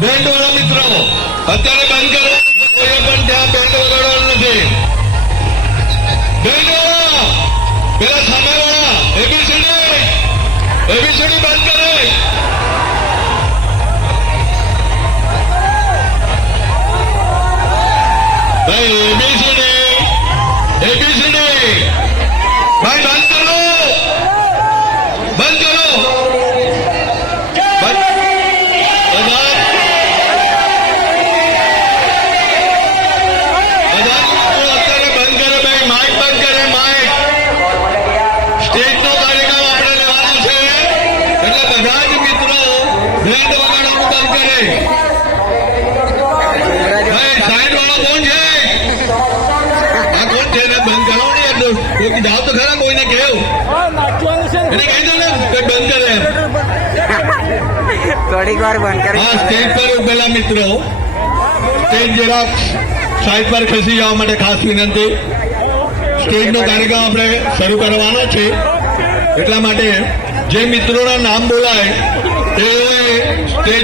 Band વાળા મિત્રો અત્યારે બંધ કરો, કોઈ પણ ત્યાં બેન્ડ વગાડવાનું નથી. બેન્ડ વાળા પેલા સામે વાળા એબીસીડી બંધ કરે. ભાઈ એબીસીડી ભાઈ બંધ કરો, બંધ કરો. જાઓ તો ખરા, કોઈને કેવું એને કહી દો ને બંધ કરે. થોડીક વાર બંધ કરે. હા, સ્ટેજ પર ઉભેલા મિત્રો સ્ટેજ જરા સાઈડ પર ખસી જવા માટે ખાસ વિનંતી. સ્ટેજનો કાર્યક્રમ આપણે શરૂ કરવાનો છે, એટલા માટે જે મિત્રોના નામ બોલાય તેઓએ સ્ટેજ